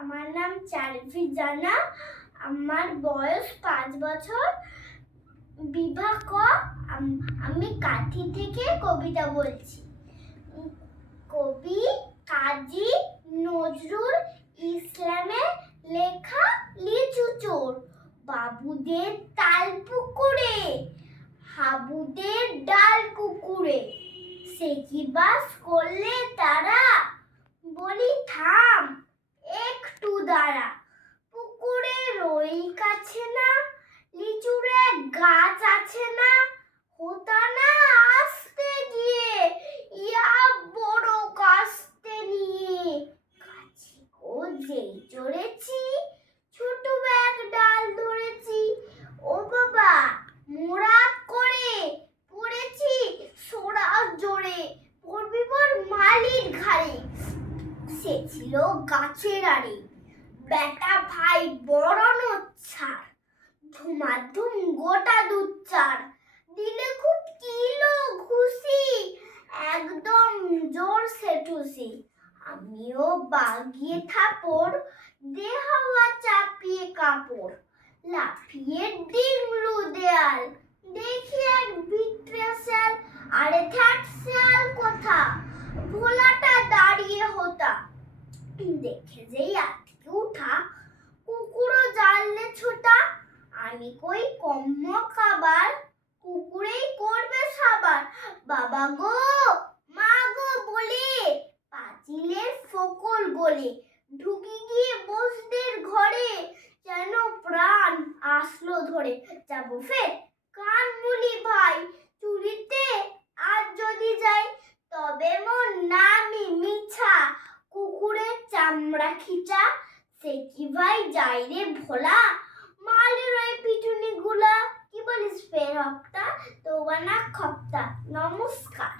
আমার নাম জানা। আমার বয়স পাঁচ বছর। বিভা ক, আমি কাঠি থেকে কবিতা বলছি। কবি কাজী নজরুল ইসলামের লেখা লিচু চোর। বাবুদের তাল পুকুরে, হাবুদের ডাল কুকুরে। সে কি বাস করলে তারা কাছে না? লিচুর গাছ আছে না? হোতা না আসতে গিয়ে? ইয়া বড় কাস্তে নিয়ে। কাছে ও যেই চড়েছি ছোট ব্যাগ ডাল ধরেছি। ও বাবা মোরাত করে পড়েছি সোরা জোরে। পড়বি পর মালির ঘাড়ে। সে ছিল গাছের আড়ে। বেটা ভাই বড় নোচ্ছার, ধুমাধুম গোটা দুচ্চার দিলে খুব কিলো ঘুষি, একদম জোর সে ঠুসি আমিও বাগিয়ে থাপড় দে হাওয়া চাপিয়ে কাপড়। লাফিয়ে ডিমরু দেয়াল, দেখি এক ভিতরে শেয়াল, আরে থাক শেয়াল কোথা? ভোলাটা দাঁড়িয়ে হতা। দেখে যেই আটকে আমি কই কম্ম খাবার? কুকুরেই করবে সাবার। বাবা গো, মা গো বলে, পাঁচিলের ফকল গলে ঢুকি গিয়ে বসদের ঘরে, যেন প্রাণ আসলো ধরে। যাব ফের কান মুলি ভাই, চুরিতে আর যদি যাই, তবে মোর নামি মিছা। কুকুরের চামড়া খিচা, সে কি ভাই যাই রে ভোলা মালের ওই পিটুনি গুলা কি বলিস ফের হপ্তা তো খপ্তা। নমস্কার।